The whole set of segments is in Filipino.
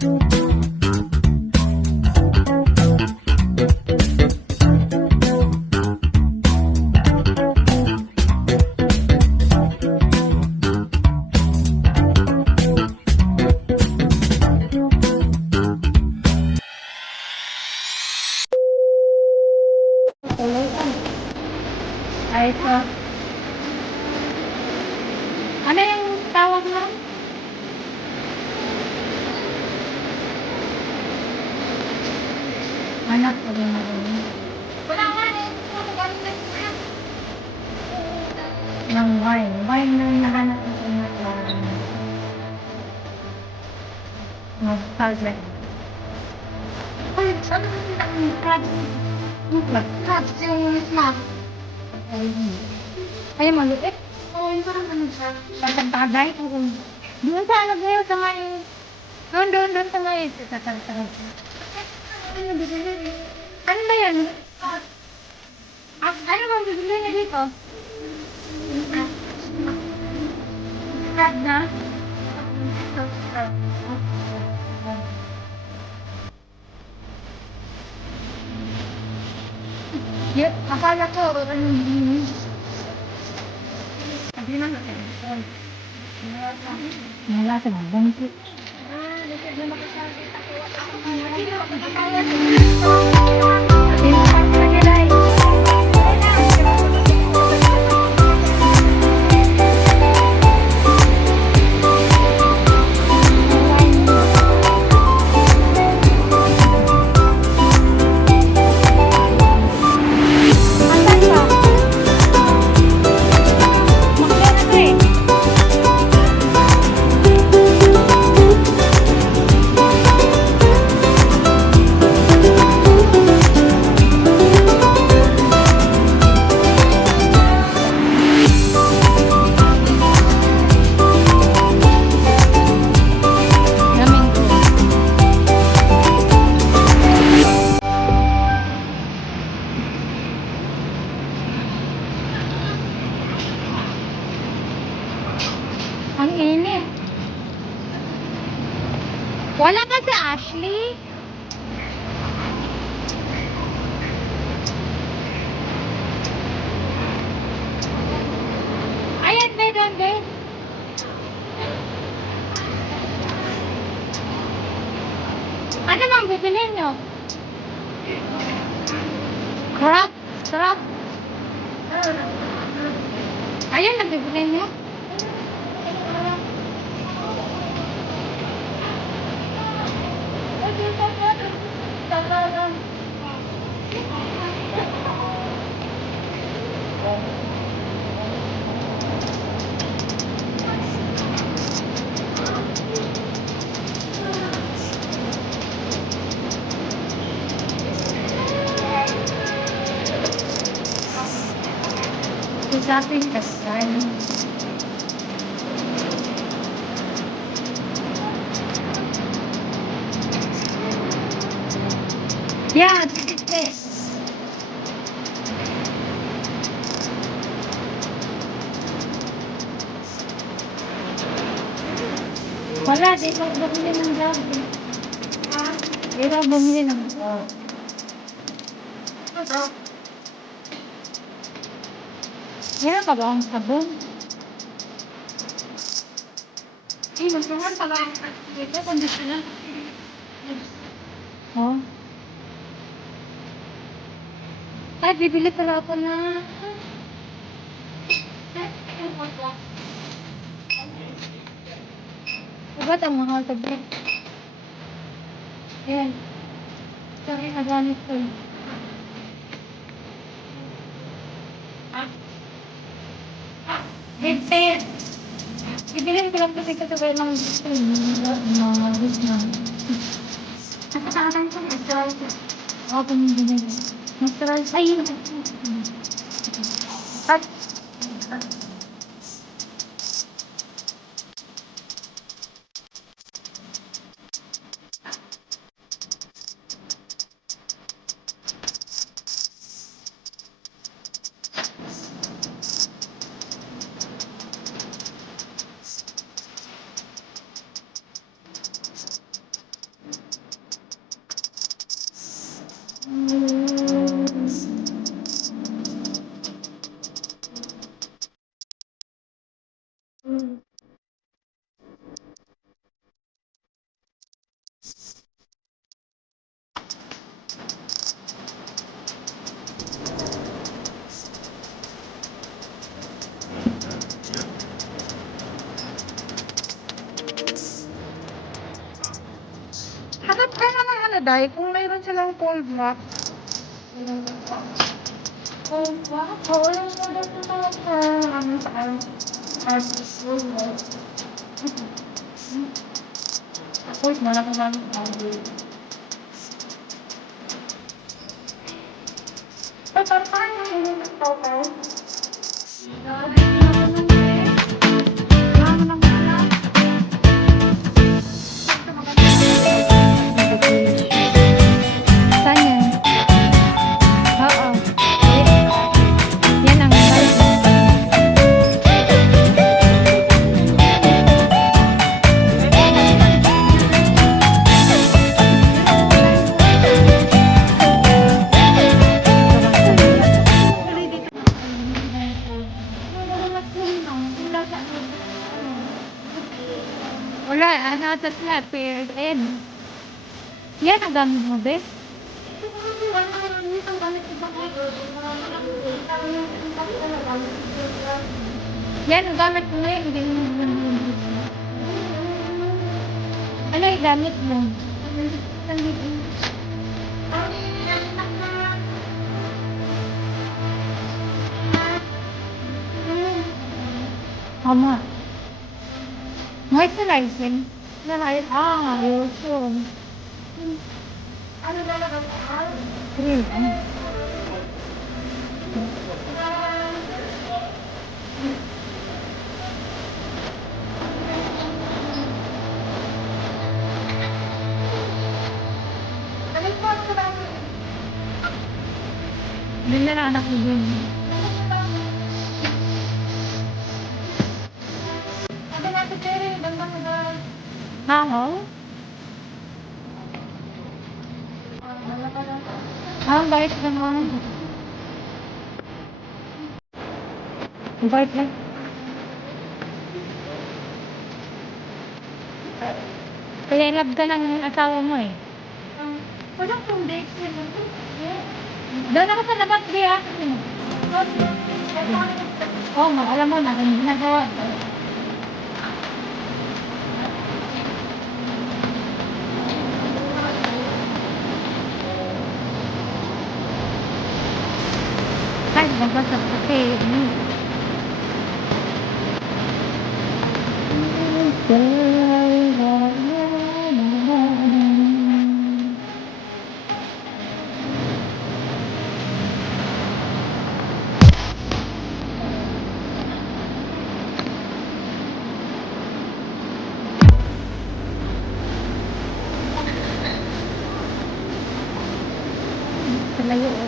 Ay, ito. Ano yung tawag mo? Anak ko rin na rin. Wala nga eh. Ng wine. Wine na nahanap ko sa mga mag-salve. Ay, ano yung crab? Crab yung snack. Ay, maluit. Oo, yung parang ano siya. Pagkantagay. Doon sa ano kayo sa may... Doon sa may... Ano ba yan? Ano bang bibili niya dito? Crab na? Yep, akala ko, sabi na natin. Nalasa na, bangkit. Likod na makasabi. Ang init. Wala ka si Ashley? Ayan, may doon din. Ano bang bibili nyo? Crab? Crab? Ayan, nagbibili nyo? Shopping kasal. Yeah, this. Wala, di ba bumili ng gabi? Ha? Di ba bumili ng gabi? Ito. Meron ka ba ang sabon? Magkahan pala ang dito, conditioner. Oh? Ay, bibili pala ako na... Ba't ang mahal ito, bro? Ayan. Sorry, nagamit ko. Headset! Bibilin ko lang kasi kasabay ng mga good na. Nakasakasan ko na moisturizer. Oo, pumibili. Moisturizer. Ay! At... Day, kung mayroon silang cold wrap. Cold wrap? Oo, yung product na tawag sa artist room. Tapos, malaki namin powder. Paano yung total? Saan yan? Oo. Yan ang wala, ano, tatla, period. Ayan. Yan ang gamit mo, Bes. Yan ang gamit mo ngayon. Hindi mo ano yung gamit mo? Tama. Moisturizing. Ayos. Ano na lang ang cream. Hindi na anak ko dun. Hangaw? Ang bait naman. Ang bait lang. Kaya love ka ng asawa mo eh. Walang kong dates na ito. Doon ako sa labas, Bea. Oo, alam mo na kung ginagawa. Ay, nagbasak kasi. Layo o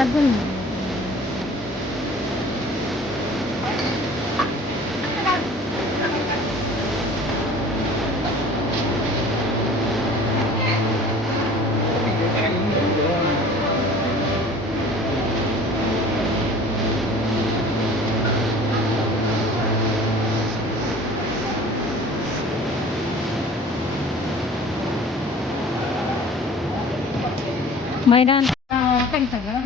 Lagun. Mayroon. Tagal.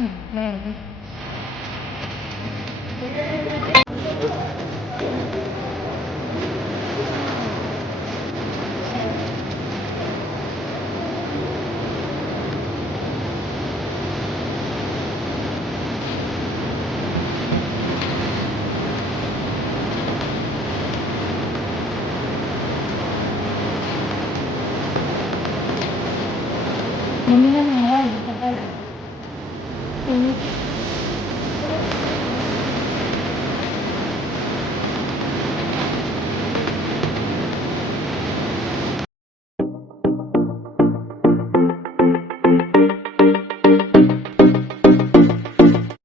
Bumili na ng wine. Tagal.